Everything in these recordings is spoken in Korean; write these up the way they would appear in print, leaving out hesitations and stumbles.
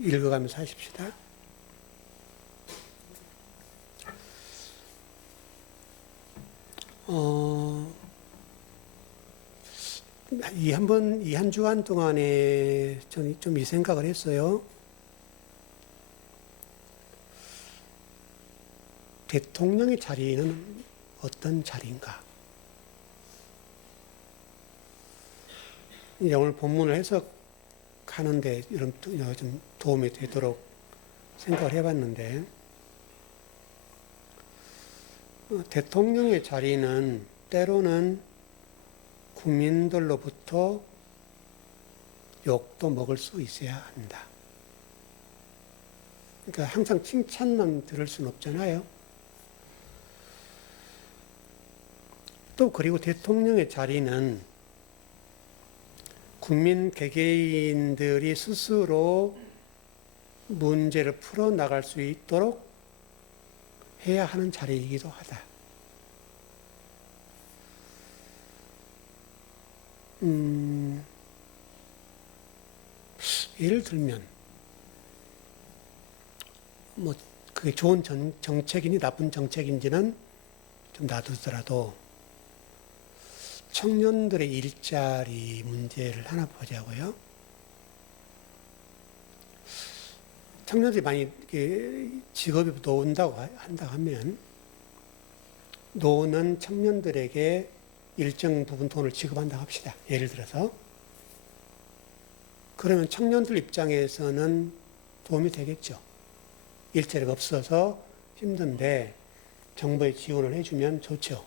읽어가면서 하십시다. 이 한 주간 동안에 저는 좀 이 생각을 했어요. 대통령의 자리는 어떤 자리인가? 이제 오늘 본문을 해석하는데 좀 도움이 되도록 생각을 해봤는데, 대통령의 자리는 때로는 국민들로부터 욕도 먹을 수 있어야 한다. 그러니까 항상 칭찬만 들을 수는 없잖아요. 또 그리고 대통령의 자리는 국민 개개인들이 스스로 문제를 풀어나갈 수 있도록 해야 하는 자리이기도 하다. 예를 들면, 그게 좋은 정책이니 나쁜 정책인지는 좀 놔두더라도, 청년들의 일자리 문제를 하나 보자고요. 청년들이 많이 직업이 노온다고 한다 하면, 노는 청년들에게 일정 부분 돈을 지급한다고 합시다. 예를 들어서. 그러면 청년들 입장에서는 도움이 되겠죠. 일자리가 없어서 힘든데 정부의 지원을 해주면 좋죠.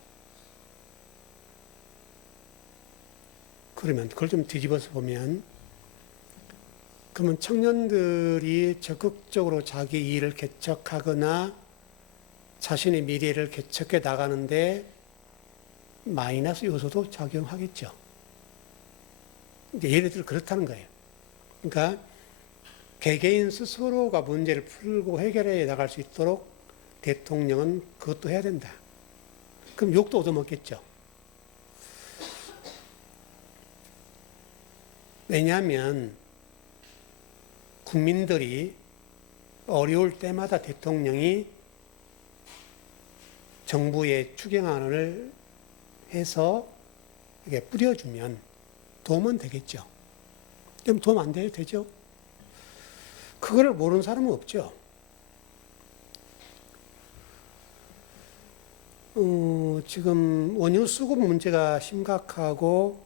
그러면 그걸 좀 뒤집어서 보면, 그러면 청년들이 적극적으로 자기 일을 개척하거나 자신의 미래를 개척해 나가는데 마이너스 요소도 작용하겠죠. 예를 들어 그렇다는 거예요. 그러니까 개개인 스스로가 문제를 풀고 해결해 나갈 수 있도록 대통령은 그것도 해야 된다. 그럼 욕도 얻어먹겠죠. 왜냐하면 국민들이 어려울 때마다 대통령이 정부의 추경안을 해서 이게 뿌려주면 도움은 되겠죠. 그럼 도움 안 돼도 되죠. 그거를 모르는 사람은 없죠. 지금 원유 수급 문제가 심각하고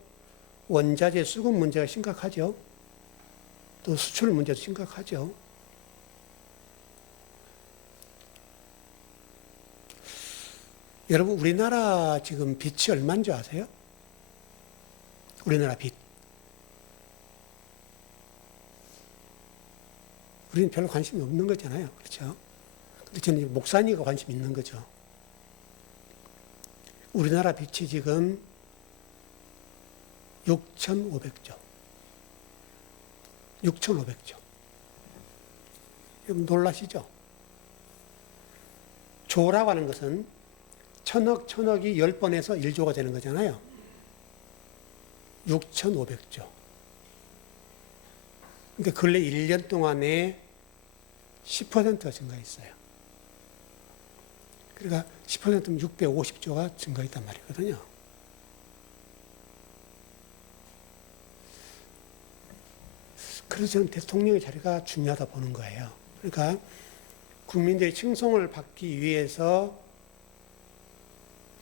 원자재 수급 문제가 심각하죠. 또 수출 문제도 심각하죠. 여러분, 우리나라 지금 빚이 얼마인 줄 아세요? 우리나라 빚. 우리는 별로 관심이 없는 거잖아요. 그렇죠? 근데 저는 목사님과 관심이 있는 거죠. 우리나라 빚이 지금 6,500조. 6,500조. 여러분 놀라시죠? 조라고 하는 것은 천억이 10번에서 1조가 되는 거잖아요. 6,500조. 그러니까 근래 1년 동안에 10%가 증가했어요. 그러니까 10%면 650조가 증가했단 말이거든요. 그래서 저는 대통령의 자리가 중요하다 보는 거예요. 그러니까 국민들의 칭송을 받기 위해서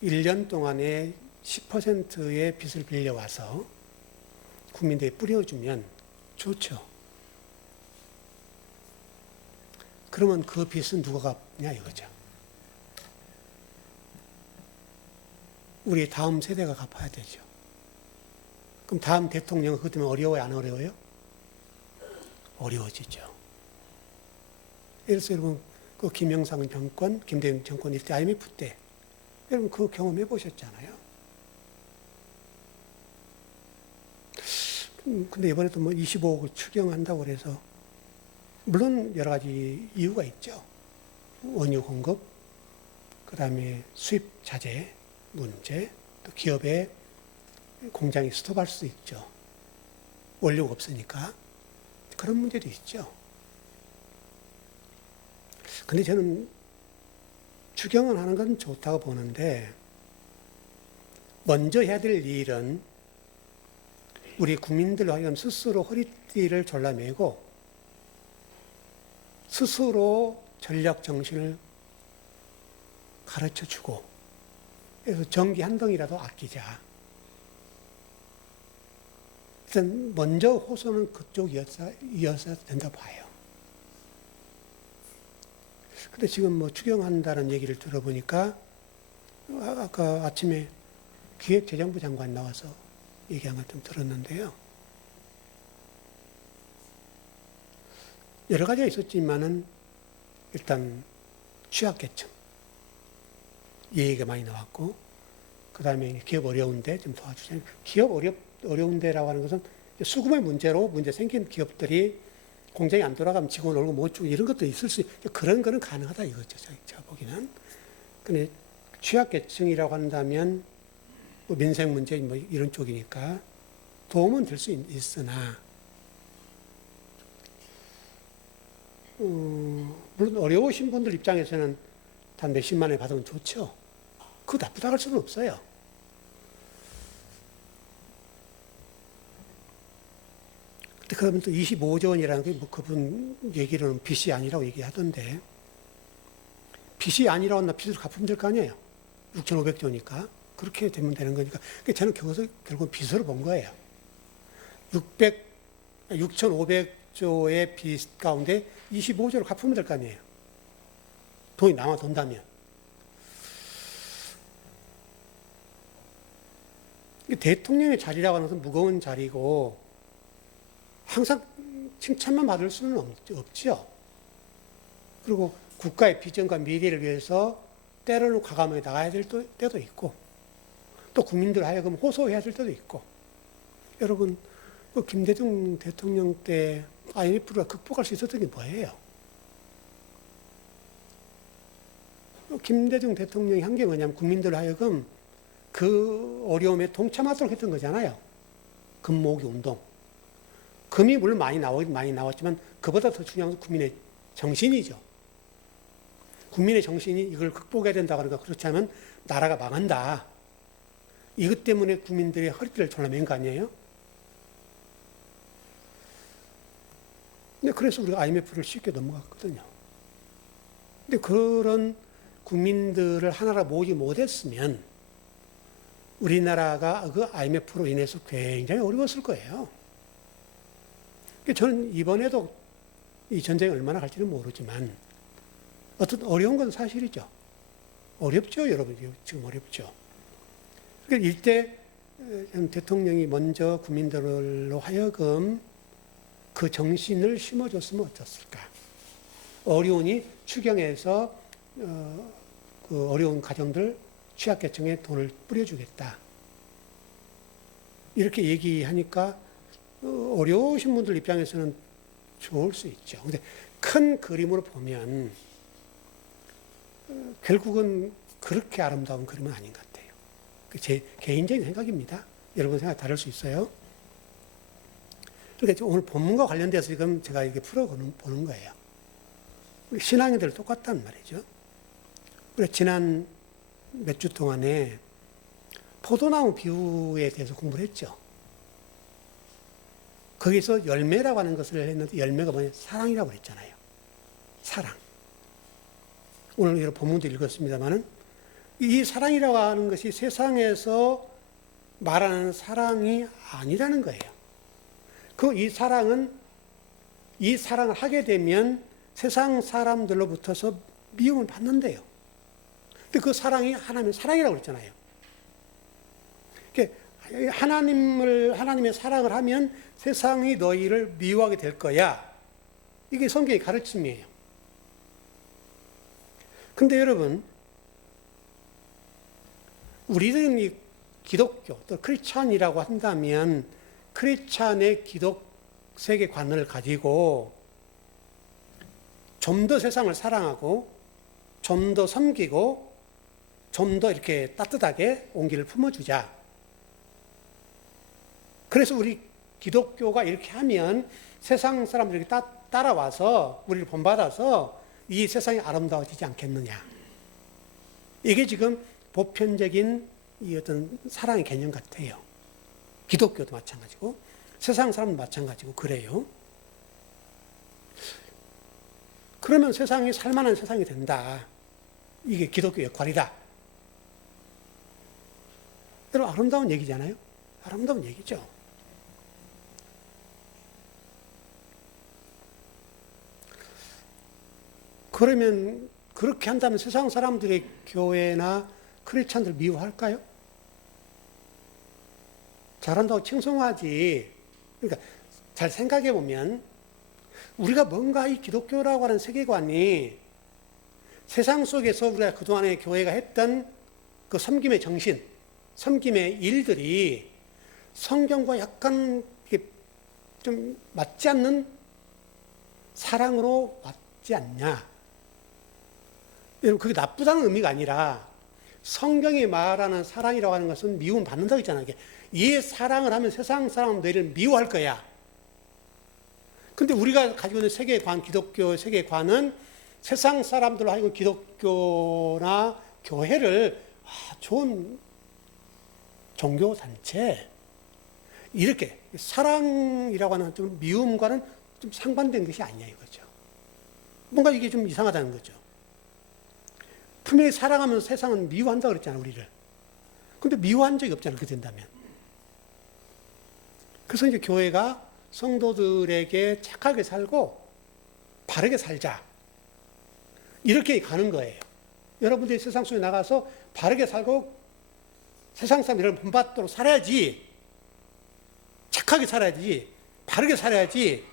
1년 동안에 10%의 빚을 빌려와서 국민들이 뿌려주면 좋죠. 그러면 그 빚은 누가 갚냐 이거죠. 우리 다음 세대가 갚아야 되죠. 그럼 다음 대통령은 그것 때문에 어려워요, 안 어려워요? 어려워지죠. 예를 들어서 여러분, 그 김영삼 정권, 김대중 정권 이때 IMF 때 여러분 그 경험해 보셨잖아요. 근데 이번에도 뭐 25억을 추경한다고 그래서 물론 여러 가지 이유가 있죠. 원유 공급, 그 다음에 수입 자재 문제, 또 기업의 공장이 스톱할 수 있죠. 원료가 없으니까. 그런 문제도 있죠. 근데 저는 추경을 하는 건 좋다고 보는데, 먼저 해야 될 일은 우리 국민들로 하여금 스스로 허리띠를 졸라매고 스스로 전략 정신을 가르쳐 주고, 그래서 전기 한 덩이라도 아끼자. 일단 먼저 호소는 그쪽이어서 된다 봐요. 근데 지금 뭐 추경한다는 얘기를 들어보니까 아까 아침에 기획재정부 장관 나와서 얘기한 걸 좀 들었는데요. 여러 가지가 있었지만은 일단 취약계층 얘기가 많이 나왔고, 그 다음에 기업 어려운데 좀 도와주세요. 기업 어려운데라고 하는 것은 수급의 문제 생긴 기업들이 공장이 안 돌아가면 직원 얼굴 못 주고 이런 것도 있을 수 있고, 그런 거는 가능하다 이거죠. 제가 보기에는. 근데 취약계층이라고 한다면 뭐 민생 문제 뭐 이런 쪽이니까 도움은 될 수 있으나, 물론 어려우신 분들 입장에서는 단 몇십만 원 받으면 좋죠. 그거 나쁘다고 할 수는 없어요. 근데 그러면 또 25조 원이라는 게 뭐 그분 얘기로는 빚이 아니라고 얘기하던데, 빚이 아니라고 하나 빚으로 갚으면 될 거 아니에요. 6,500조니까. 그렇게 되면 되는 거니까. 그러니까 저는 그것을 결국 빚으로 본 거예요. 6,500조의 빚 가운데 25조를 갚으면 될 거 아니에요. 돈이 남아 돈다면. 대통령의 자리라고 하는 것은 무거운 자리고 항상 칭찬만 받을 수는 없죠. 그리고 국가의 비전과 미래를 위해서 때로는 과감하게 나가야 될 때도 있고, 또 국민들 하여금 호소해야 될 때도 있고. 여러분, 김대중 대통령 때 IMF가 극복할 수 있었던 게 뭐예요? 김대중 대통령이 한 게 뭐냐면 국민들 하여금 그 어려움에 동참하도록 했던 거잖아요. 금모으기 운동. 금이 물론 많이 나왔지만 그보다 더 중요한 건 국민의 정신이죠. 국민의 정신이 이걸 극복해야 된다고 하니까, 그렇지 않으면 나라가 망한다. 이것 때문에 국민들의 허리띠를 졸라맨 거 아니에요? 근데 그래서 우리가 IMF를 쉽게 넘어갔거든요. 근데 그런 국민들을 하나로 모으지 못했으면 우리나라가 그 IMF로 인해서 굉장히 어려웠을 거예요. 저는 이번에도 이 전쟁이 얼마나 갈지는 모르지만 어떤 어려운 건 사실이죠. 어렵죠, 여러분. 지금 어렵죠. 그러니까 일대 대통령이 먼저 국민들로 하여금 그 정신을 심어줬으면 어땠을까. 어려우니 추경해서 그 어려운 가정들, 취약계층에 돈을 뿌려주겠다. 이렇게 얘기하니까 어려우신 분들 입장에서는 좋을 수 있죠. 근데 큰 그림으로 보면 결국은 그렇게 아름다운 그림은 아닌 것 같아요. 제 개인적인 생각입니다. 여러분 생각 다를 수 있어요. 그러니까 오늘 본문과 관련돼서 지금 제가 이렇게 풀어보는 거예요. 우리 신앙인들 똑같단 말이죠. 우리 지난 몇 주 동안에 포도나무 비유에 대해서 공부를 했죠. 거기서 열매라고 하는 것을 했는데 열매가 뭐냐? 사랑이라고 그랬잖아요. 사랑. 오늘 여러 본문도 읽었습니다만은 이 사랑이라고 하는 것이 세상에서 말하는 사랑이 아니라는 거예요. 이 사랑을 하게 되면 세상 사람들로부터서 미움을 받는데요. 근데 그 사랑이 하나님의 사랑이라고 그랬잖아요. 하나님의 사랑을 하면 세상이 너희를 미워하게 될 거야. 이게 성경의 가르침이에요. 근데 여러분, 우리들은 이 기독교, 또 크리스찬이라고 한다면 크리스찬의 기독 세계관을 가지고 좀 더 세상을 사랑하고 좀 더 섬기고 좀 더 이렇게 따뜻하게 온기를 품어주자. 그래서 우리 기독교가 이렇게 하면 세상 사람들이 따라와서 우리를 본받아서 이 세상이 아름다워지지 않겠느냐. 이게 지금 보편적인 이 어떤 사랑의 개념 같아요. 기독교도 마찬가지고 세상 사람도 마찬가지고 그래요. 그러면 세상이 살만한 세상이 된다. 이게 기독교 역할이다. 여러분 아름다운 얘기잖아요. 아름다운 얘기죠. 그러면 그렇게 한다면 세상 사람들의 교회나 크리스찬들 미워할까요? 잘한다고 칭송하지. 그러니까 잘 생각해 보면 우리가 뭔가 이 기독교라고 하는 세계관이 세상 속에서 우리가 그동안에 교회가 했던 그 섬김의 정신, 섬김의 일들이 성경과 약간 좀 맞지 않는 사랑으로 맞지 않냐. 여러분 그게 나쁘다는 의미가 아니라 성경이 말하는 사랑이라고 하는 것은 미움 받는다고 했잖아요. 이 사랑을 하면 세상 사람은 너희를 미워할 거야. 근데 우리가 가지고 있는 세계관, 기독교 세계관은 세상 사람들로 하여금 기독교나 교회를 좋은 종교단체, 이렇게 사랑이라고 하는 좀 미움과는 좀 상반된 것이 아니냐 이거죠. 뭔가 이게 좀 이상하다는 거죠. 분명히 사랑하면서 세상은 미워한다 그랬잖아요, 우리를. 근데 미워한 적이 없잖아요, 그렇게 된다면. 그래서 이제 교회가 성도들에게 착하게 살고 바르게 살자. 이렇게 가는 거예요. 여러분들이 세상 속에 나가서 바르게 살고 세상 사람들을 본받도록 살아야지. 착하게 살아야지. 바르게 살아야지.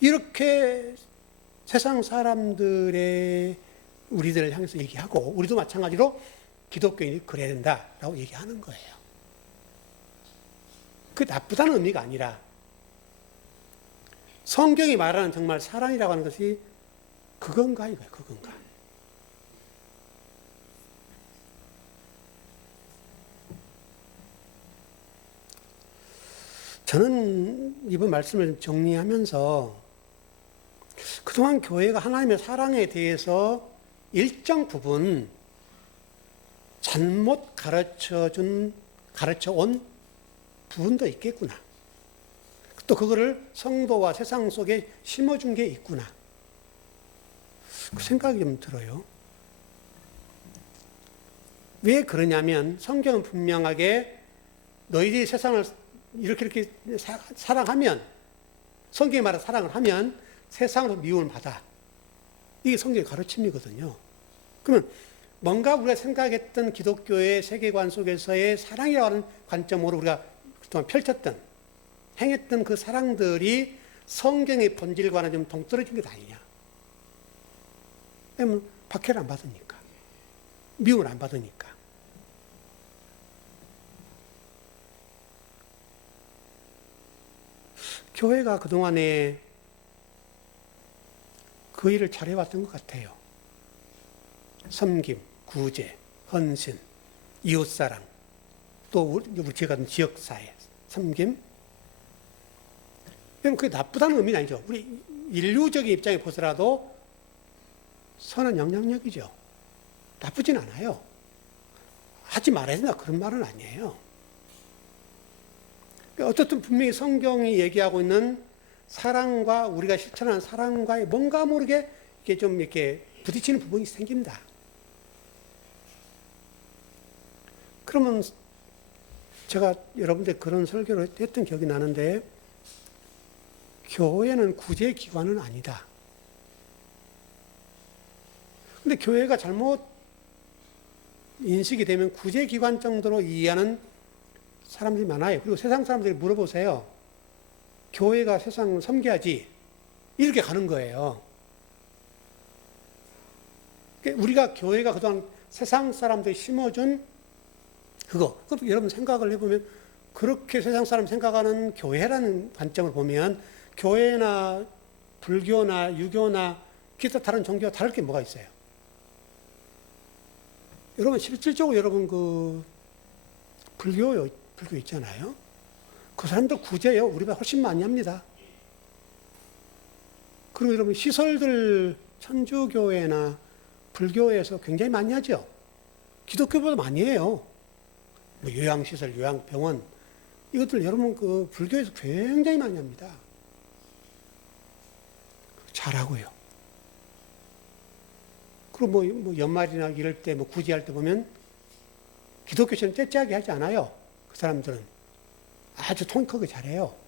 이렇게 세상 사람들의 우리들을 향해서 얘기하고 우리도 마찬가지로 기독교인이 그래야 된다라고 얘기하는 거예요. 그게 나쁘다는 의미가 아니라 성경이 말하는 정말 사랑이라고 하는 것이 그건가 이거예요. 그건가. 저는 이번 말씀을 정리하면서 그동안 교회가 하나님의 사랑에 대해서 일정 부분 잘못 가르쳐온 부분도 있겠구나. 또 그거를 성도와 세상 속에 심어준 게 있구나. 그 생각이 좀 들어요. 왜 그러냐면 성경은 분명하게 너희들이 세상을 이렇게 사랑하면, 성경이 말하는 사랑을 하면 세상으로 미움을 받아. 이게 성경의 가르침이거든요. 그러면 뭔가 우리가 생각했던 기독교의 세계관 속에서의 사랑이라고 하는 관점으로 우리가 그동안 펼쳤던, 행했던 그 사랑들이 성경의 본질과는 좀 동떨어진 것 아니냐. 왜냐면 박해를 안 받으니까. 미움을 안 받으니까. 교회가 그동안에 그 일을 잘해왔던 것 같아요. 섬김, 구제, 헌신, 이웃사랑, 또 우리 제가 가는 지역사회, 섬김. 그럼 그게 나쁘다는 의미는 아니죠. 우리 인류적인 입장에 보더라도 선한 영향력이죠. 나쁘진 않아요. 하지 말아야 된다 그런 말은 아니에요. 어쨌든 분명히 성경이 얘기하고 있는 사랑과 우리가 실천하는 사랑과의 뭔가 모르게 이렇게 좀 이렇게 부딪히는 부분이 생깁니다. 그러면 제가 여러분들 그런 설교를 했던 기억이 나는데, 교회는 구제기관은 아니다. 근데 교회가 잘못 인식이 되면 구제기관 정도로 이해하는 사람들이 많아요. 그리고 세상 사람들이 물어보세요. 교회가 세상을 섬겨야지. 이렇게 가는 거예요. 우리가 교회가 그동안 세상 사람들이 심어준 그거. 그것도 여러분 생각을 해보면 그렇게 세상 사람 생각하는 교회라는 관점을 보면 교회나 불교나 유교나 기타 다른 종교와 다를 게 뭐가 있어요? 여러분 실질적으로 여러분 그 불교 있잖아요. 그 사람들 구제요. 우리보다 훨씬 많이 합니다. 그리고 여러분 시설들 천주교회나 불교에서 굉장히 많이 하죠. 기독교보다 많이 해요. 뭐 요양시설, 요양병원 이것들 여러분 그 불교에서 굉장히 많이 합니다. 잘하고요. 그리고 뭐 연말이나 이럴 때 뭐 구제할 때 보면 기독교처럼 째째하게 하지 않아요. 그 사람들은 아주 통 크게 잘해요.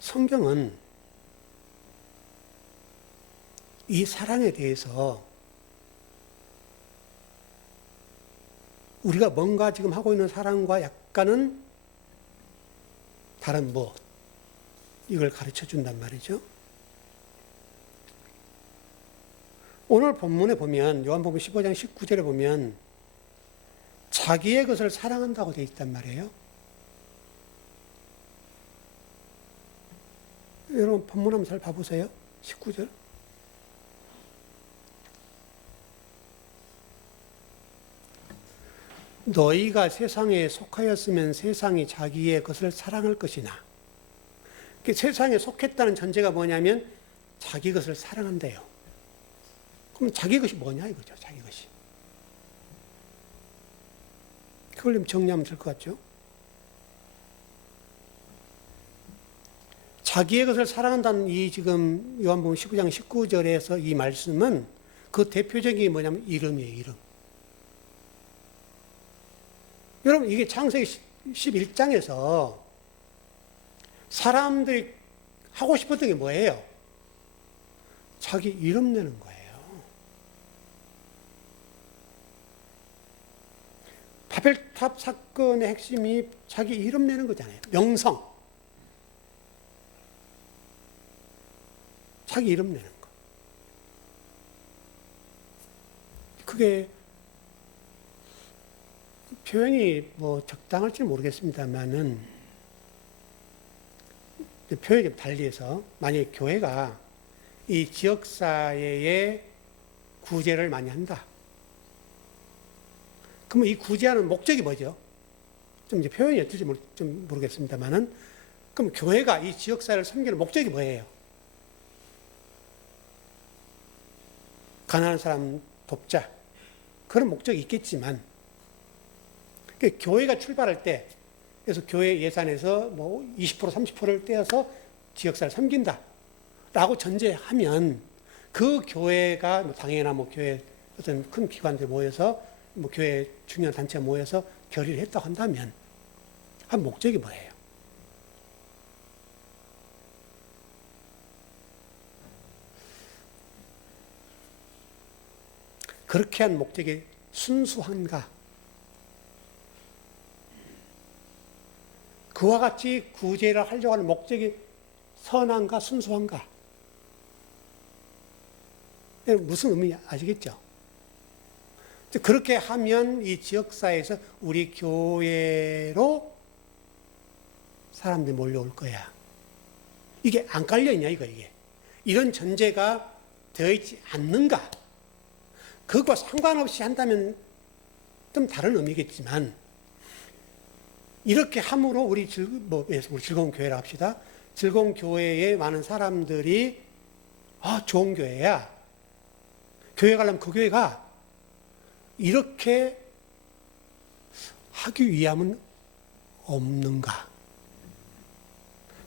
성경은 이 사랑에 대해서 우리가 뭔가 지금 하고 있는 사랑과 약간은 다른 이걸 가르쳐 준단 말이죠. 오늘 본문에 보면 요한복음 15장 19절에 보면 자기의 것을 사랑한다고 되어 있단 말이에요. 여러분 본문 한번 잘 봐보세요. 19절. 너희가 세상에 속하였으면 세상이 자기의 것을 사랑할 것이나. 세상에 속했다는 전제가 뭐냐면 자기 것을 사랑한대요. 그럼 자기 것이 뭐냐 이거죠. 자기 것이. 그걸 좀 정리하면 될 것 같죠. 자기의 것을 사랑한다는 이 지금 요한복음 19장 19절에서 이 말씀은 그 대표적인 게 뭐냐면 이름이에요. 이름. 여러분 이게 창세기 11장에서 사람들이 하고 싶었던 게 뭐예요? 자기 이름 내는 거예요. 바벨탑 사건의 핵심이 자기 이름 내는 거잖아요. 명성. 자기 이름 내는 거. 그게 표현이 적당할지는 모르겠습니다만은 표현이 좀 달리해서 만약에 교회가 이 지역사회에 구제를 많이 한다. 그러면 이 구제하는 목적이 뭐죠? 좀 이제 표현이 어떨지 좀 모르겠습니다만은 그럼 교회가 이 지역사회를 섬기는 목적이 뭐예요? 가난한 사람 돕자. 그런 목적이 있겠지만 교회가 출발할 때 그래서 교회 예산에서 20% 30%를 떼어서 지역사를 섬긴다 라고 전제하면 그 교회가 당회나 교회 어떤 큰 기관들 모여서 교회 중요한 단체가 모여서 결의를 했다고 한다면 한 목적이 뭐예요? 그렇게 한 목적이 순수한가? 그와 같이 구제를 하려고 하는 목적이 선한가, 순수한가? 무슨 의미 아시겠죠? 그렇게 하면 이 지역사회에서 우리 교회로 사람들이 몰려올 거야. 이게 안 깔려있냐, 이게. 이런 전제가 되어 있지 않는가? 그것과 상관없이 한다면 좀 다른 의미겠지만, 이렇게 함으로 우리 즐거운 교회라 합시다. 즐거운 교회에 많은 사람들이, 좋은 교회야. 교회 가려면 그 교회 가. 이렇게 하기 위함은 없는가?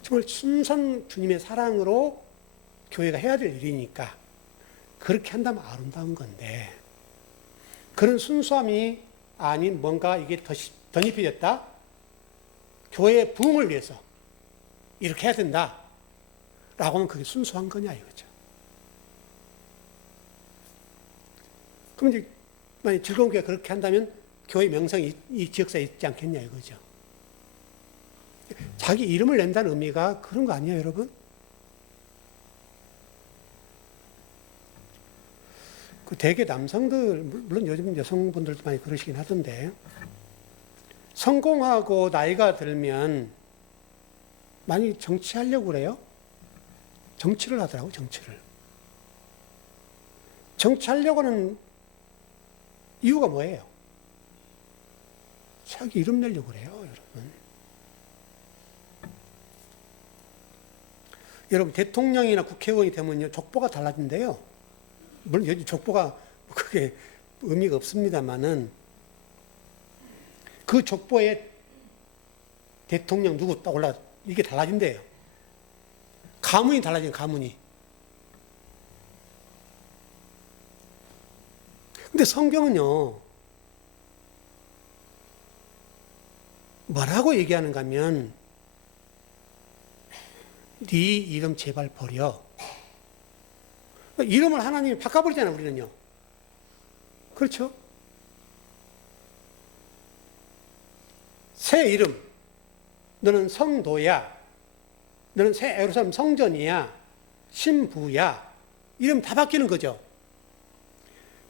정말 순수한 주님의 사랑으로 교회가 해야 될 일이니까 그렇게 한다면 아름다운 건데 그런 순수함이 아닌 뭔가 이게 더 입혀졌다? 교회의 부흥을 위해서 이렇게 해야 된다 라고 하면 그게 순수한 거냐 이거죠. 그럼 이제 만약 즐거운 교회가 그렇게 한다면 교회 명성이 이 지역사에 있지 않겠냐 이거죠. 자기 이름을 낸다는 의미가 그런 거 아니에요, 여러분? 그 대개 남성들, 물론 요즘 여성분들도 많이 그러시긴 하던데, 성공하고 나이가 들면 많이 정치하려고 그래요. 정치를 하더라고요, 정치를. 정치하려고 하는 이유가 뭐예요? 자기 이름 내려고 그래요, 여러분. 여러분, 대통령이나 국회의원이 되면요, 족보가 달라진대요. 물론 여기 족보가 그게 의미가 없습니다만은 그 족보에 대통령 누구 딱 올라 이게 달라진대요. 가문이 달라진 가문이. 근데 성경은요, 뭐라고 얘기하는가 하면, 네 이름 제발 버려. 이름을 하나님이 바꿔버리잖아요, 우리는요. 그렇죠? 새 이름. 너는 성도야. 너는 새 예루살렘 성전이야. 신부야. 이름 다 바뀌는 거죠.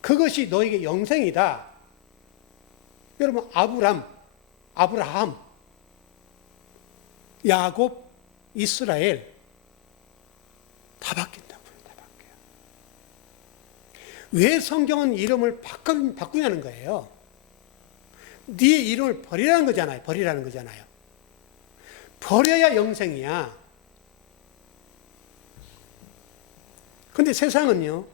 그것이 너에게 영생이다. 여러분, 아브라함, 야곱, 이스라엘 다 바뀐다고요. 다 바뀌어요. 왜 성경은 이름을 바꾸냐는 거예요. 네 이름을 버리라는 거잖아요. 버리라는 거잖아요. 버려야 영생이야. 근데 세상은요,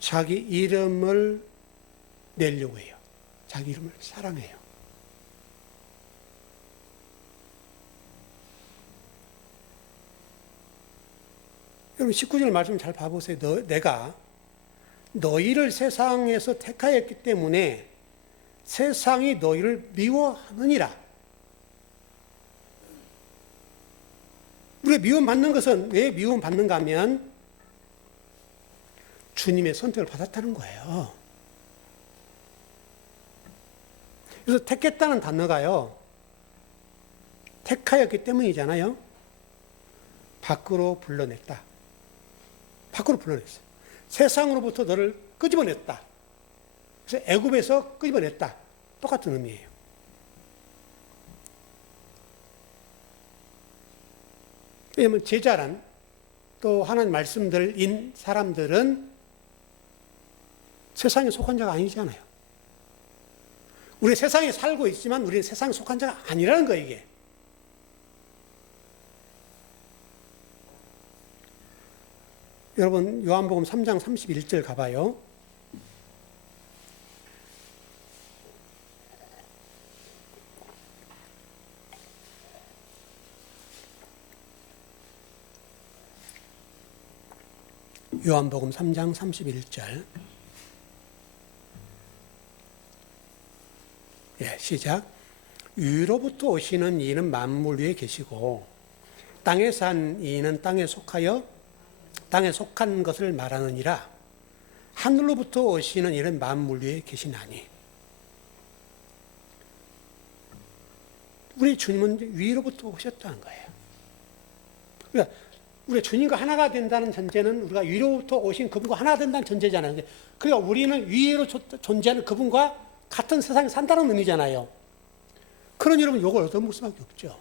자기 이름을 내려고 해요. 자기 이름을 사랑해요. 여러분 19절 말씀 잘 봐보세요. 내가 너희를 세상에서 택하였기 때문에 세상이 너희를 미워하느니라. 우리가 미움받는 것은 왜 미움받는가 하면 주님의 선택을 받았다는 거예요. 그래서 택했다는 단어가요, 택하였기 때문이잖아요. 밖으로 불러냈다. 밖으로 불러냈어요. 세상으로부터 너를 끄집어냈다. 그래서 애굽에서 끄집어냈다. 똑같은 의미예요. 왜냐하면 제자란 또 하나님 말씀들인 사람들은 세상에 속한 자가 아니잖아요. 우리 세상에 살고 있지만 우리는 세상에 속한 자가 아니라는 거예요, 이게. 여러분 요한복음 3장 31절 가봐요. 요한복음 3장 31절. 예, 시작. 위로부터 오시는 이는 만물 위에 계시고 땅에 산 이는 땅에 속한 것을 말하느니라. 하늘로부터 오시는 이는 만물 위에 계시나니. 우리 주님은 위로부터 오셨다는 거예요. 그러니까 우리가 주님과 하나가 된다는 전제는 우리가 위로부터 오신 그분과 하나가 된다는 전제잖아요. 그러니까 우리는 위로 존재하는 그분과 같은 세상에 산다는 의미잖아요. 그런 여러분 이걸 얻어먹을 수밖에 없죠.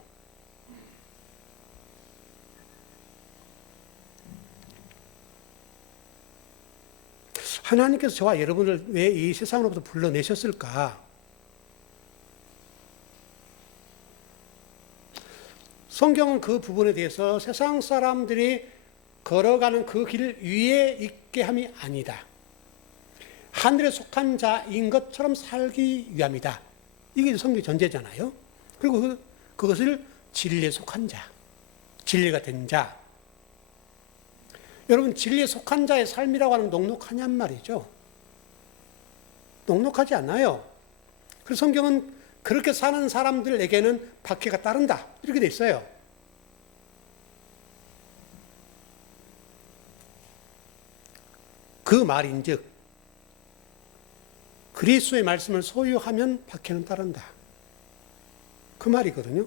하나님께서 저와 여러분을 왜 이 세상으로부터 불러내셨을까? 성경은 그 부분에 대해서 세상 사람들이 걸어가는 그 길 위에 있게 함이 아니다. 하늘에 속한 자인 것처럼 살기 위함이다. 이게 성경의 전제잖아요. 그리고 그것을 진리에 속한 자, 진리가 된 자. 여러분, 진리에 속한 자의 삶이라고 하는 녹록하냔 말이죠. 녹록하지 않아요. 그래서 성경은 그렇게 사는 사람들에게는 박해가 따른다. 이렇게 돼 있어요. 그 말인즉 그리스도의 말씀을 소유하면 박해는 따른다. 그 말이거든요.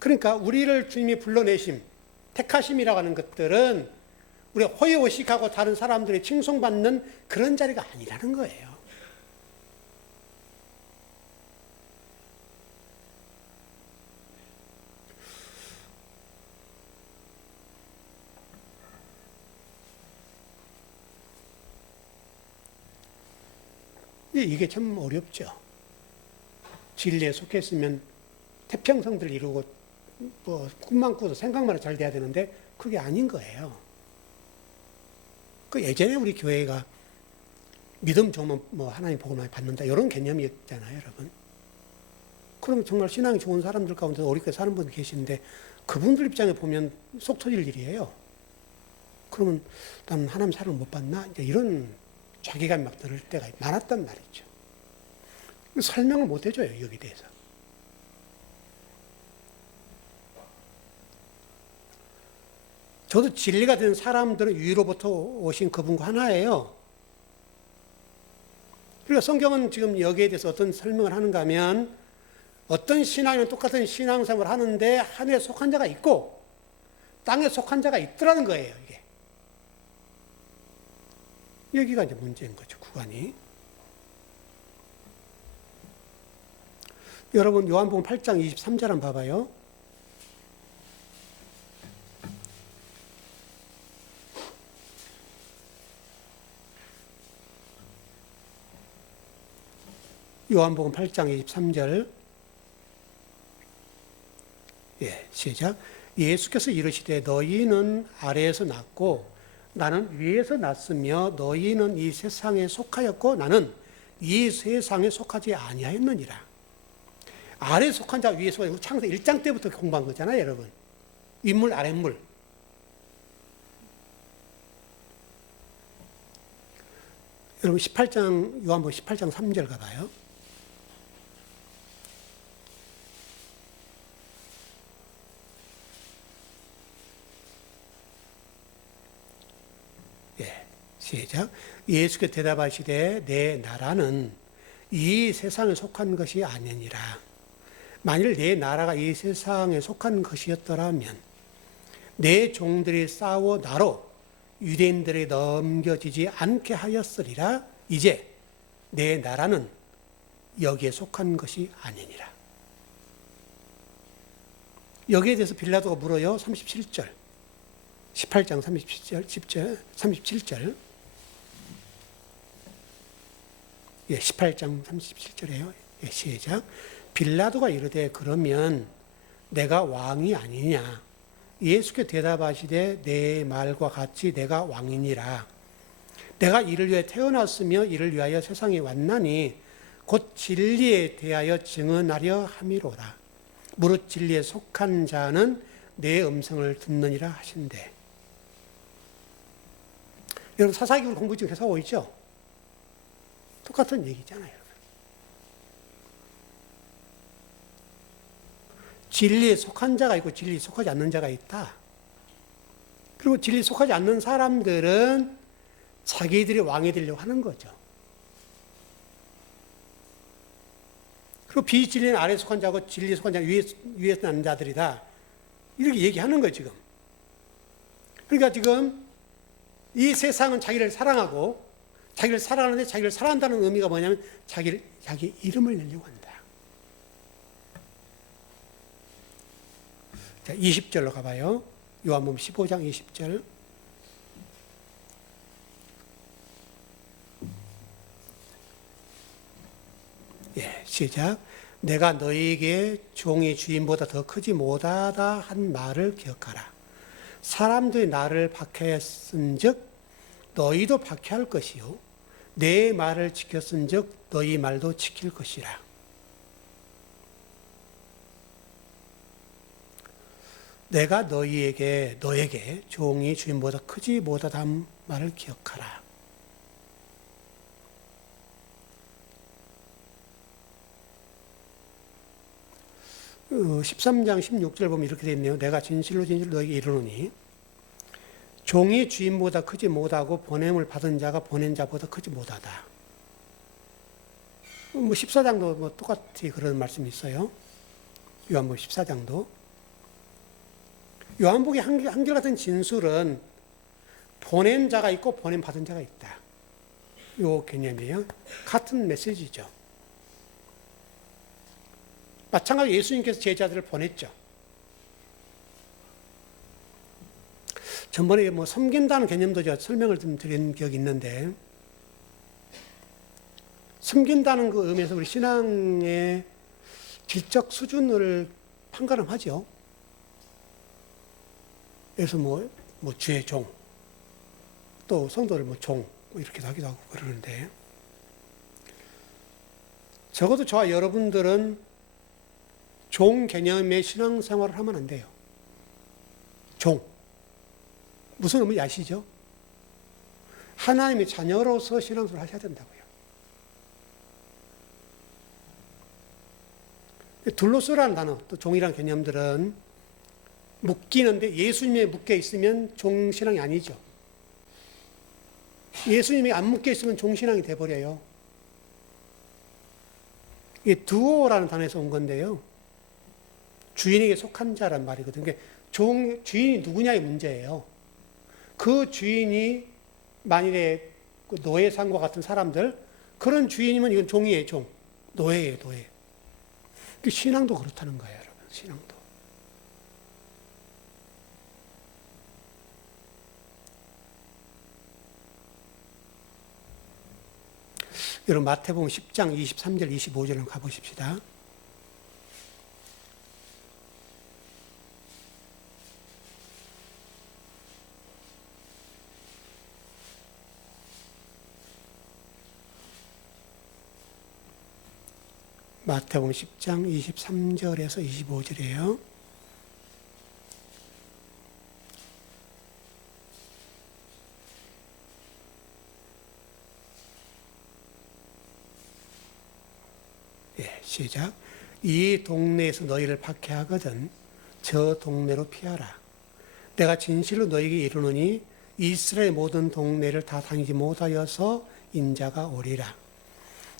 그러니까 우리를 주님이 불러내심, 택하심이라고 하는 것들은 우리가 호의호식하고 다른 사람들이 칭송받는 그런 자리가 아니라는 거예요. 이게 참 어렵죠. 진리에 속했으면 태평성들 이루고 뭐 꿈만 꾸도 생각만 잘 돼야 되는데 그게 아닌 거예요. 그 예전에 우리 교회가 믿음 좋으면 뭐 하나님 복을 많이 받는다 이런 개념이었잖아요, 여러분. 그럼 정말 신앙이 좋은 사람들 가운데 어렵게 사는 분 계시는데 그분들 입장에 보면 속 터질 일이에요. 그러면 난 하나님 사랑을 못 받나? 이제 이런 자괴감이 막 들을 때가 많았단 말이죠. 설명을 못 해줘요, 여기에 대해서. 저도 진리가 된 사람들은 위로부터 오신 그분과 하나예요. 그러니까 성경은 지금 여기에 대해서 어떤 설명을 하는가 하면 어떤 신앙이면 똑같은 신앙생활을 하는데 하늘에 속한 자가 있고 땅에 속한 자가 있더라는 거예요, 이게. 여기가 이제 문제인 거죠, 구간이. 여러분, 요한복음 8장 23절 한번 봐봐요. 요한복음 8장 23절. 예, 시작. 예수께서 이르시되 너희는 아래에서 났고 나는 위에서 났으며 너희는 이 세상에 속하였고 나는 이 세상에 속하지 아니하였느니라. 아래에 속한 자 위에 속한 자, 창세기 1장 때부터 공부한 거잖아요, 여러분. 윗물 아랫물. 여러분 18장 요한복음 18장 3절 가봐요. 시작. 예수께 대답하시되 내 나라는 이 세상에 속한 것이 아니니라. 만일 내 나라가 이 세상에 속한 것이었더라면 내 종들이 싸워 나로 유대인들에 넘겨지지 않게 하였으리라. 이제 내 나라는 여기에 속한 것이 아니니라. 여기에 대해서 빌라도가 물어요. 37절. 18장 37절. 37절. 예, 18장 37절이에요. 예, 시작. 빌라도가 이르되 그러면 내가 왕이 아니냐? 예수께 대답하시되 내 말과 같이 내가 왕이니라. 내가 이를 위해 태어났으며 이를 위하여 세상에 왔나니 곧 진리에 대하여 증언하려 함이로라. 무릇 진리에 속한 자는 내 음성을 듣느니라 하신대. 여러분 사사기를 공부 중 해서 오이죠? 똑같은 얘기잖아요. 진리에 속한 자가 있고 진리에 속하지 않는 자가 있다. 그리고 진리에 속하지 않는 사람들은 자기들이 왕이 되려고 하는 거죠. 그리고 비진리는 아래에 속한 자고 진리에 속한 자는 위에 있는 자들이다. 이렇게 얘기하는 거예요, 지금. 그러니까 지금 이 세상은 자기를 사랑하고 자기를 사랑하는데 자기를 사랑한다는 의미가 뭐냐면 자기 이름을 내려고 한다. 자, 20절로 가봐요. 요한복음 15장 20절. 예, 시작. 내가 너희에게 종이 주인보다 더 크지 못하다 한 말을 기억하라. 사람들이 나를 박해했은즉 너희도 박해할 것이요 내 말을 지켰은즉 너희 말도 지킬 것이라. 내가 너에게 종이 주인보다 크지 못하다 한 말을 기억하라. 13장 16절 보면 이렇게 되어 있네요. 내가 진실로 너에게 이르노니 종이 주인보다 크지 못하고 보냄을 받은 자가 보낸 자보다 크지 못하다. 14장도 똑같이 그런 말씀이 있어요. 요한복음 14장도. 요한복음의 한결같은 진술은 보낸 자가 있고 보냄 받은 자가 있다. 요 개념이에요. 같은 메시지죠. 마찬가지로 예수님께서 제자들을 보냈죠. 전번에 섬긴다는 개념도 제가 설명을 좀 드린 기억이 있는데, 섬긴다는 그 의미에서 우리 신앙의 질적 수준을 판가름하죠. 그래서 주의 종, 또 성도를 종, 이렇게도 하기도 하고 그러는데, 적어도 저와 여러분들은 종 개념의 신앙생활을 하면 안 돼요. 종. 무슨 의미인지 아시죠? 하나님의 자녀로서 신앙생활을 하셔야 된다고요. 둘로서라는 단어, 또 종이라는 개념들은 묶이는데 예수님에 묶여 있으면 종신앙이 아니죠. 예수님이 안 묶여 있으면 종신앙이 돼버려요. 이게 두오라는 단어에서 온 건데요. 주인에게 속한 자란 말이거든요. 그러니까 주인이 누구냐의 문제예요. 그 주인이 만일에 노예상과 같은 사람들, 그런 주인이면 이건 종이에요, 종. 노예예요, 노예. 신앙도 그렇다는 거예요, 여러분. 신앙도. 여러분 마태복음 10장 23절 25절을 가보십시다. 마태복음 10장 23절에서 25절이에요. 시작. 이 동네에서 너희를 박해하거든 저 동네로 피하라. 내가 진실로 너희에게 이르노니 이스라엘 모든 동네를 다 다니지 못하여서 인자가 오리라.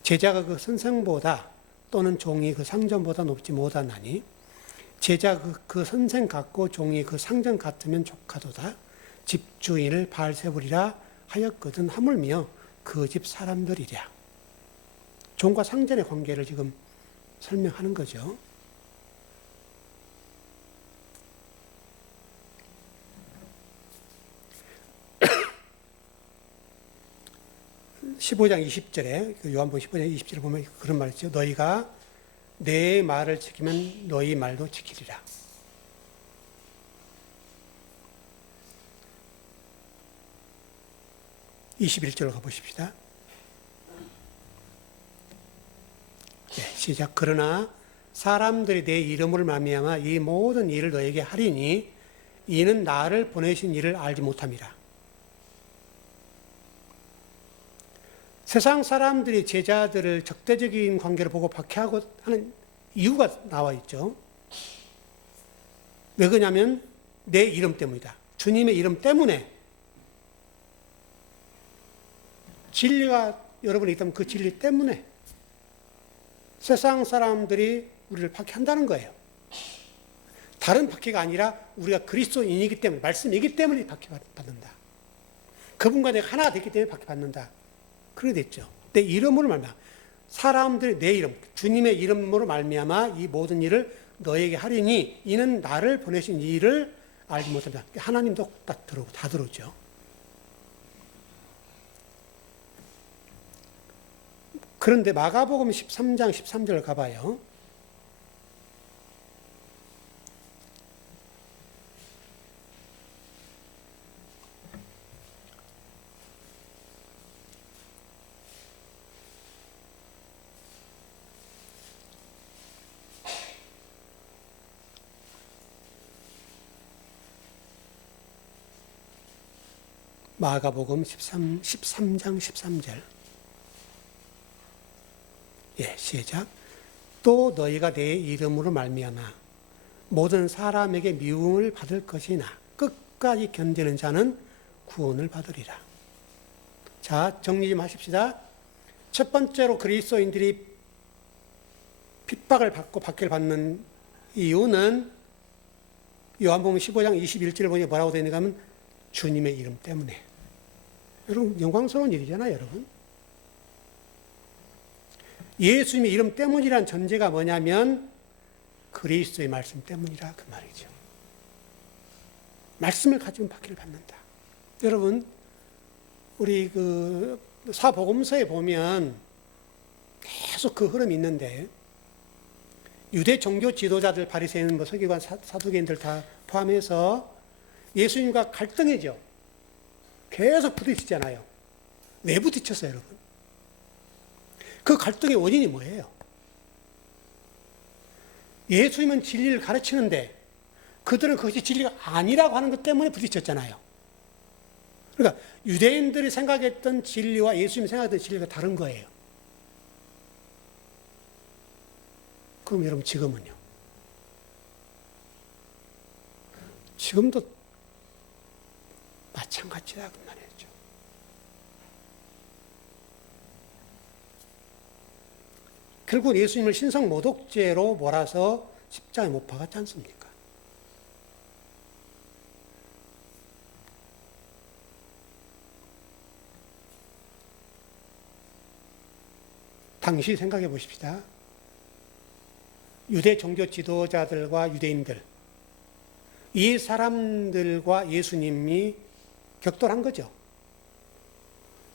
제자가 그 선생보다 또는 종이 그 상전보다 높지 못하나니 제자 그 선생 같고 종이 그 상전 같으면 족하도다. 집주인을 발세부리라 하였거든 하물며 그 집 사람들이랴. 종과 상전의 관계를 지금 설명하는 거죠. (15장 20절에) 요한복음 15장 20절에 보면 그런 말 있죠. 너희가 내 말을 지키면 너희 말도 지키리라. (21절로) 가보십시다. 시작. 그러나 사람들이 내 이름으로 말미암아 이 모든 일을 너에게 하리니 이는 나를 보내신 이를 알지 못함이라. 세상 사람들이 제자들을 적대적인 관계를 보고 박해하고 하는 이유가 나와 있죠. 왜 그러냐면 내 이름 때문이다. 주님의 이름 때문에. 진리가 여러분이 있다면 그 진리 때문에 세상 사람들이 우리를 박해한다는 거예요. 다른 박해가 아니라 우리가 그리스도인이기 때문에, 말씀이기 때문에 박해받는다. 그분과 내가 하나가 됐기 때문에 박해받는다. 그렇게 됐죠. 내 이름으로 말미암아 사람들이 내 이름, 주님의 이름으로 말미암아 이 모든 일을 너에게 하리니 이는 나를 보내신 일을 알지 못한다. 하나님도 딱 들어오고 다 들어오죠. 그런데 마가복음 13장 13절을 가봐요. 마가복음 13장 13절. 시작. 또 너희가 내 이름으로 말미암아 모든 사람에게 미움을 받을 것이나 끝까지 견디는 자는 구원을 받으리라. 자, 정리 좀 하십시다. 첫 번째로 그리스도인들이 핍박을 받고 박해를 받는 이유는 요한복음 15장 21절을 보니 뭐라고 되어 있는가 하면 주님의 이름 때문에. 여러분, 영광스러운 일이잖아요, 여러분. 예수님의 이름 때문이란 전제가 뭐냐면 그리스도의 말씀 때문이라 그 말이죠. 말씀을 가지고 박해를 받는다. 여러분, 우리 그 사복음서에 보면 계속 그 흐름이 있는데 유대 종교 지도자들, 바리새인, 서기관, 사두개인들 다 포함해서 예수님과 갈등이죠. 계속 부딪히잖아요. 왜 부딪혔어요, 여러분? 그 갈등의 원인이 뭐예요? 예수님은 진리를 가르치는데 그들은 그것이 진리가 아니라고 하는 것 때문에 부딪혔잖아요. 그러니까 유대인들이 생각했던 진리와 예수님이 생각했던 진리가 다른 거예요. 그럼 여러분 지금은요? 지금도 마찬가지라고 말이죠. 결국 예수님을 신성 모독죄로 몰아서 십자가에 못 박았지 않습니까? 당시 생각해 보십시다. 유대 종교 지도자들과 유대인들, 이 사람들과 예수님이 격돌한 거죠.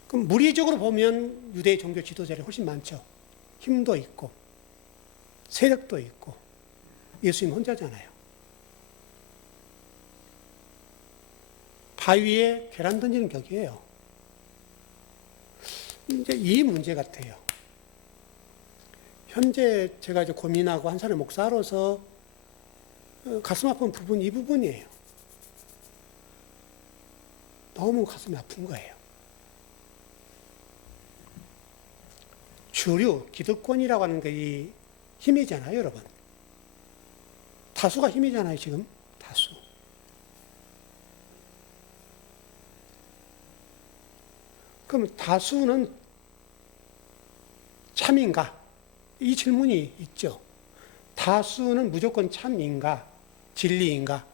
그럼 물리적으로 보면 유대 종교 지도자들이 훨씬 많죠. 힘도 있고, 세력도 있고, 예수님 혼자잖아요. 바위에 계란 던지는 격이에요. 이제 이 문제 같아요. 현재 제가 이제 고민하고 한 사람의 목사로서 가슴 아픈 부분, 이 부분이에요. 너무 가슴이 아픈 거예요. 주류, 기득권이라고 하는 게 이 힘이잖아요, 여러분. 다수가 힘이잖아요, 지금. 다수. 그럼 다수는 참인가? 이 질문이 있죠. 다수는 무조건 참인가? 진리인가?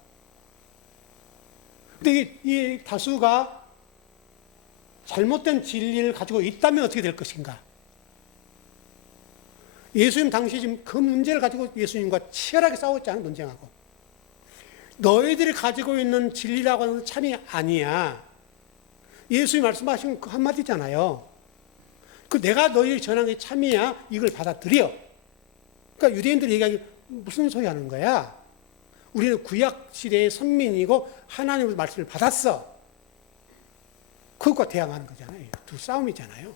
근데 이 다수가 잘못된 진리를 가지고 있다면 어떻게 될 것인가? 예수님 당시 지금 그 문제를 가지고 예수님과 치열하게 싸웠잖아요, 논쟁하고. 너희들이 가지고 있는 진리라고 하는 것은 참이 아니야. 예수님이 말씀하신 그 한마디잖아요. 그 내가 너희에게 전한 게 참이야. 이걸 받아들여. 그러니까 유대인들이 얘기하기 무슨 소리 하는 거야? 우리는 구약 시대의 선민이고 하나님의 말씀을 받았어. 그것과 대항하는 거잖아요. 두 싸움이잖아요.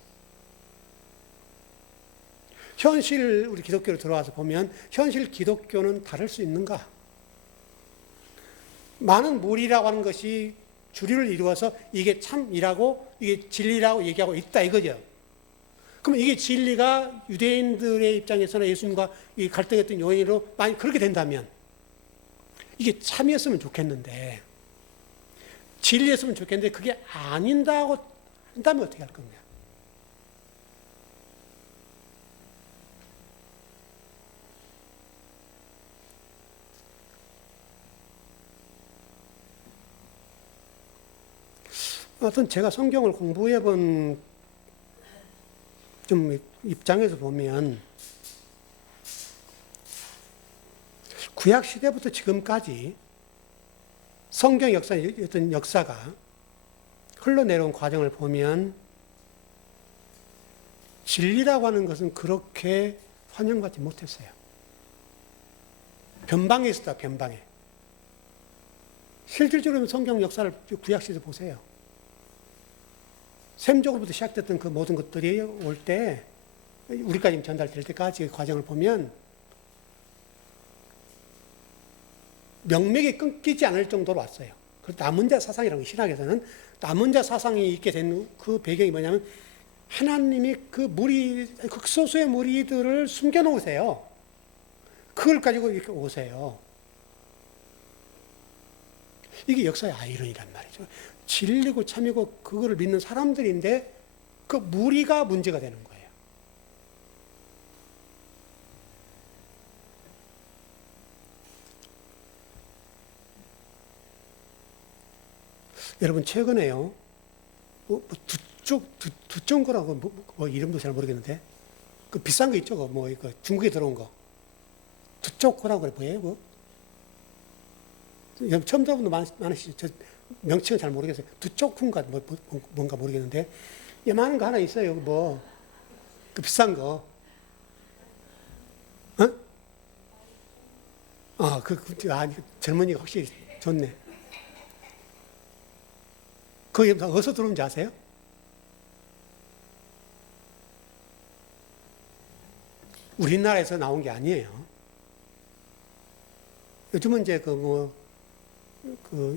현실 우리 기독교로 들어와서 보면 현실 기독교는 다를 수 있는가? 많은 무리라고 하는 것이 주류를 이루어서 이게 참이라고 이게 진리라고 얘기하고 있다 이거죠. 그럼 이게 진리가 유대인들의 입장에서는 예수님과 이 갈등했던 요인으로 만약 그렇게 된다면 이게 참이었으면 좋겠는데 진리였으면 좋겠는데 그게 아닌다고 한다면 어떻게 할 건가? 어떤 제가 성경을 공부해 본 좀 입장에서 보면 구약 시대부터 지금까지 성경 역사의 어떤 역사가 흘러내려온 과정을 보면 진리라고 하는 것은 그렇게 환영받지 못했어요. 변방에 있었다, 변방에. 실질적으로 성경 역사를 구약 시대 보세요. 셈적으로부터 시작됐던 그 모든 것들이 올 때, 우리까지 전달될 때까지 그 과정을 보면 명맥이 끊기지 않을 정도로 왔어요. 그 남은 자 사상이라는 게 신학에서는 남은 자 사상이 있게 된 그 배경이 뭐냐면 하나님이 그 극소수의 무리들을 숨겨놓으세요. 그걸 가지고 이렇게 오세요. 이게 역사의 아이러니란 말이죠. 진리고 참이고 그거를 믿는 사람들인데 그 무리가 문제가 되는 거예요. 여러분 최근에요. 두쪽 거라고 뭐 이름도 잘 모르겠는데 그 비싼 거 있죠. 뭐 이거 중국에 들어온 거 두쪽 거라고 그래 뭐예요? 처음 들어본 분도 많으시죠. 명칭은 잘 모르겠어요. 두쪽훈가 뭔가 모르겠는데, 얘만한 거 하나 있어요. 그 비싼 거. 젊은이가 확실히 좋네. 거기 어디서 들어온지 아세요? 우리나라에서 나온 게 아니에요. 요즘은 이제 그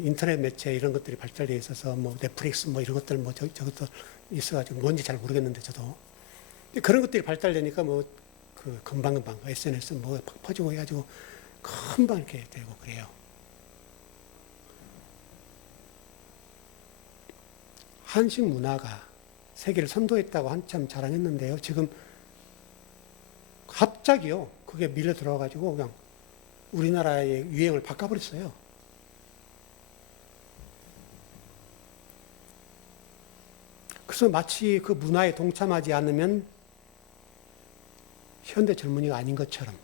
인터넷 매체 이런 것들이 발달되어 있어서 넷플릭스 이런 것들 저것도 있어가지고 뭔지 잘 모르겠는데 저도. 그런 것들이 발달되니까 그 금방금방 SNS 팍 퍼지고 해가지고 금방 이렇게 되고 그래요. 한식 문화가 세계를 선도했다고 한참 자랑했는데요. 지금 갑자기요. 그게 밀려 들어와가지고 그냥 우리나라의 유행을 바꿔버렸어요. 그래서 마치 그 문화에 동참하지 않으면 현대 젊은이가 아닌 것처럼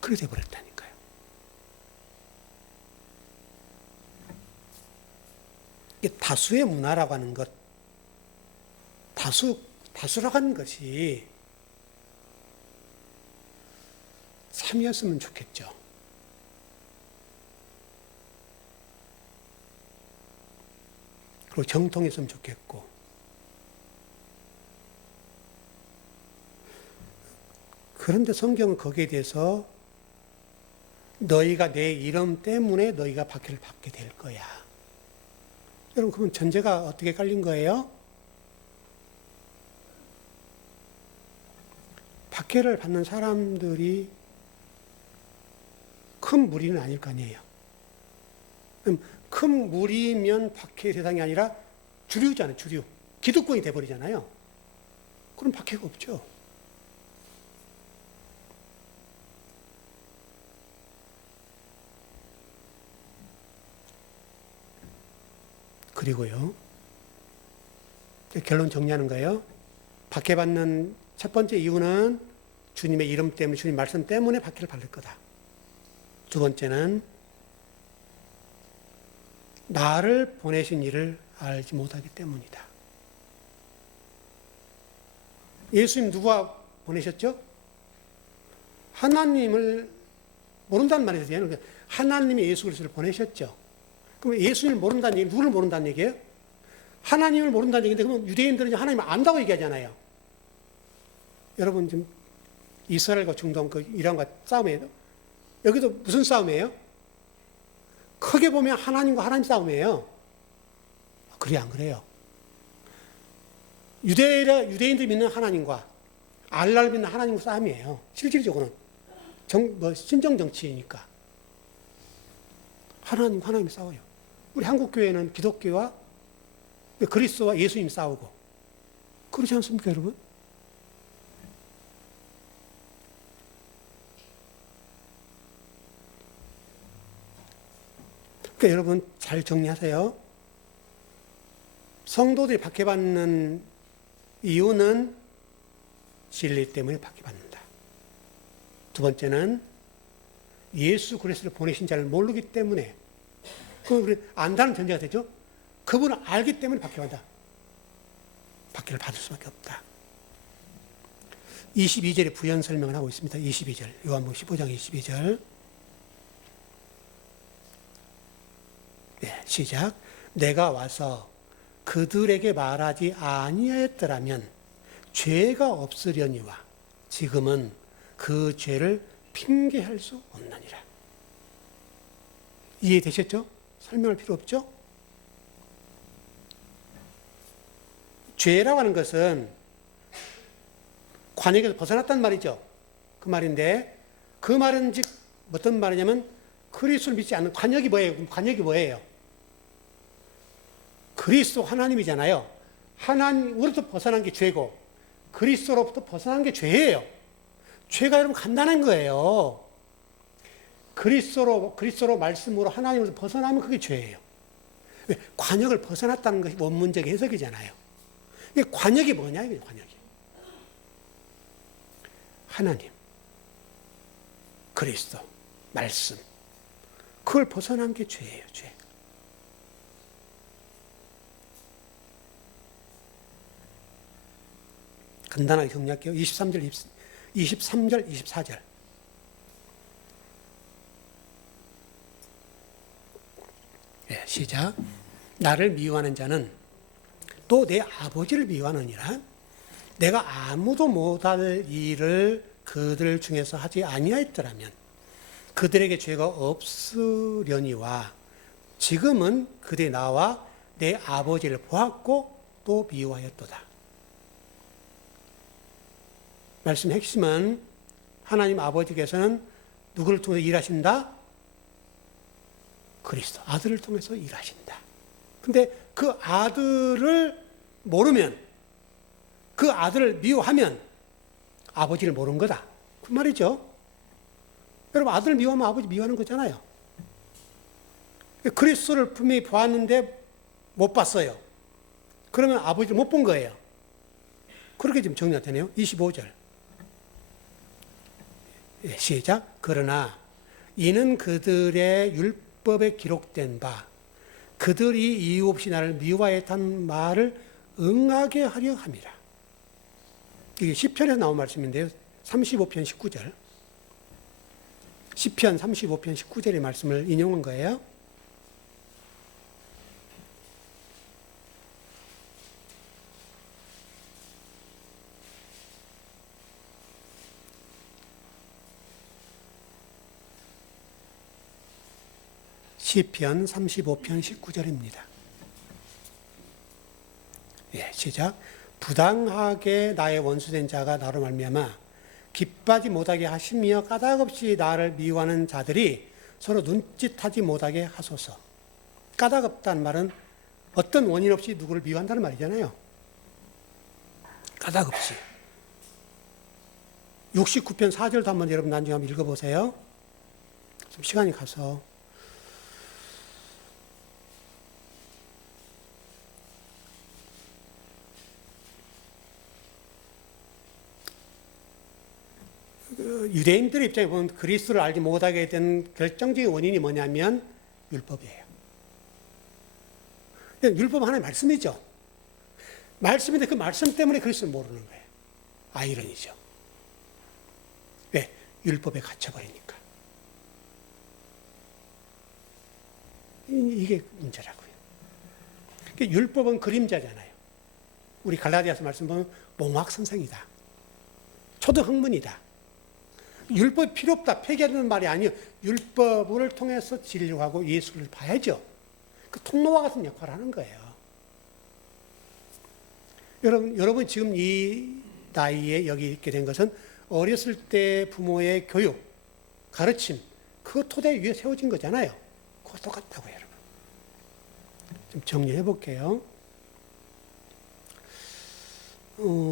그렇게 돼버렸다니까요. 이게 다수의 문화라고 하는 것, 다수라고 하는 것이 참이었으면 좋겠죠. 그리고 정통했으면 좋겠고. 그런데 성경은 거기에 대해서 너희가 내 이름 때문에 너희가 박해를 받게 될 거야. 여러분, 그러면 전제가 어떻게 깔린 거예요? 박해를 받는 사람들이 큰 무리는 아닐 거 아니에요. 그럼 큰 무리면 박해의 대상이 아니라 주류잖아요, 주류. 기득권이 돼버리잖아요. 그럼 박해가 없죠. 그리고요, 결론 정리하는 거예요. 박해받는 첫 번째 이유는 주님의 이름 때문에, 주님 말씀 때문에 박해를 받을 거다. 두 번째는 나를 보내신 이를 알지 못하기 때문이다. 예수님 누가 보내셨죠? 하나님을 모른다는 말이죠. 하나님이 예수 그리스도를 보내셨죠. 그럼 예수님을 모른다는 얘기는 누구를 모른다는 얘기예요? 하나님을 모른다는 얘기인데 그럼 유대인들은 하나님을 안다고 얘기하잖아요. 여러분 지금 이스라엘과 중동 이란과 싸움이에요. 여기도 무슨 싸움이에요? 크게 보면 하나님과 하나님 싸움이에요. 그래 안 그래요? 유대인들이 믿는 하나님과 알라를 믿는 하나님과 싸움이에요. 실질적으로는 신정 정치이니까 하나님과 하나님이 싸워요. 우리 한국 교회는 기독교와 그리스도와 예수님 싸우고 그렇지 않습니까, 여러분? 그러니까 여러분 잘 정리하세요. 성도들이 박해받는 이유는 진리 때문에 박해받는다. 두 번째는 예수 그리스도를 보내신 자를 모르기 때문에, 그걸 안다는 전제가 되죠. 그분을 알기 때문에 박해받는다. 박해를 받을 수밖에 없다. 22절에 부연 설명을 하고 있습니다. 22절, 요한복음 15장 22절. 네, 시작. 내가 와서 그들에게 말하지 아니하였더라면 죄가 없으려니와 지금은 그 죄를 핑계할 수 없느니라. 이해되셨죠? 설명할 필요 없죠? 죄라고 하는 것은 관역에서 벗어났단 말이죠. 그 말인데, 그 말은 즉 어떤 말이냐면 그리스도를 믿지 않는 관역이 뭐예요? 관역이 뭐예요? 그리스도 하나님이잖아요. 하나님으로부터 벗어난 게 죄고 그리스도로부터 벗어난 게 죄예요. 죄가 여러분 간단한 거예요. 그리스도로 말씀으로 하나님으로부터 벗어나면 그게 죄예요. 왜? 관역을 벗어났다는 것이 원문적 해석이잖아요. 이게 관역이 뭐냐 이거예요, 관역이. 하나님, 그리스도, 말씀. 그걸 벗어난 게 죄예요, 죄. 간단하게 정리할게요. 23절, 24절. 시작. 나를 미워하는 자는 또 내 아버지를 미워하느니라. 내가 아무도 못할 일을 그들 중에서 하지 아니하였더라면 그들에게 죄가 없으려니와 지금은 그들이 나와 내 아버지를 보았고 또 미워하였도다. 말씀 핵심은 하나님 아버지께서는 누구를 통해서 일하신다? 그리스도 아들을 통해서 일하신다. 근데 그 아들을 모르면, 그 아들을 미워하면 아버지를 모르는 거다. 그 말이죠. 여러분, 아들을 미워하면 아버지 미워하는 거잖아요. 그리스도를 분명히 보았는데 못 봤어요. 그러면 아버지를 못 본 거예요. 그렇게 지금 정리가 되네요. 25절. 시작. 그러나 이는 그들의 율법에 기록된 바 그들이 이유 없이 나를 미워했다는 말을 응하게 하려 함이라. 이게 시편에서 나온 말씀인데요. 35편 19절. 시편 35편 19절의 말씀을 인용한 거예요. 시편 35편 19절입니다. 예, 시작. 부당하게 나의 원수된 자가 나로 말미암아 기뻐하지 못하게 하시며 까닭없이 나를 미워하는 자들이 서로 눈짓하지 못하게 하소서. 까닭없다는 말은 어떤 원인 없이 누구를 미워한다는 말이잖아요. 까닭없이. 69편 4절도 한번 여러분 나중에 한번 읽어보세요. 좀 시간이 가서. 유대인들의 입장에 보면 그리스도를 알지 못하게 된 결정적인 원인이 뭐냐면 율법이에요. 율법은 하나의 말씀이죠. 말씀인데 그 말씀 때문에 그리스도를 모르는 거예요. 아이러니죠. 왜? 율법에 갇혀버리니까. 이게 문제라고요. 율법은 그림자잖아요. 우리 갈라디아서 말씀 보면 몽학선생이다. 초등학문이다. 율법이 필요 없다. 폐기하는 말이 아니에요. 율법을 통해서 진리하고 예수를 봐야죠. 그 통로와 같은 역할을 하는 거예요. 여러분 지금 이 나이에 여기 있게 된 것은 어렸을 때 부모의 교육, 가르침, 그 토대 위에 세워진 거잖아요. 그거 똑같다고요, 여러분. 좀 정리해 볼게요.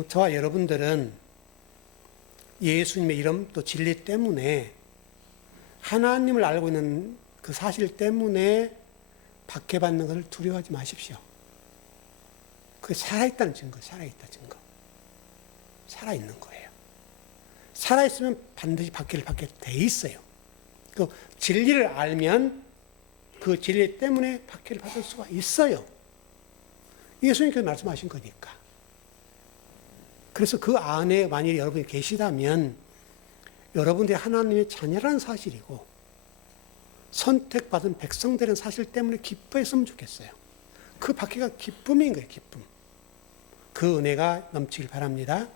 저와 여러분들은 예수님의 이름 또 진리 때문에 하나님을 알고 있는 그 사실 때문에 박해받는 것을 두려워하지 마십시오. 그게 살아있다는 증거, 살아있다 증거. 살아있는 거예요. 살아있으면 반드시 박해를 받게 돼 있어요. 그 진리를 알면 그 진리 때문에 박해를 받을 수가 있어요. 예수님께서 말씀하신 거니까. 그래서 그 안에 만일 여러분이 계시다면 여러분들이 하나님의 자녀라는 사실이고 선택받은 백성들은 사실 때문에 기뻐했으면 좋겠어요. 그 박해가 기쁨인 거예요, 기쁨. 그 은혜가 넘치길 바랍니다.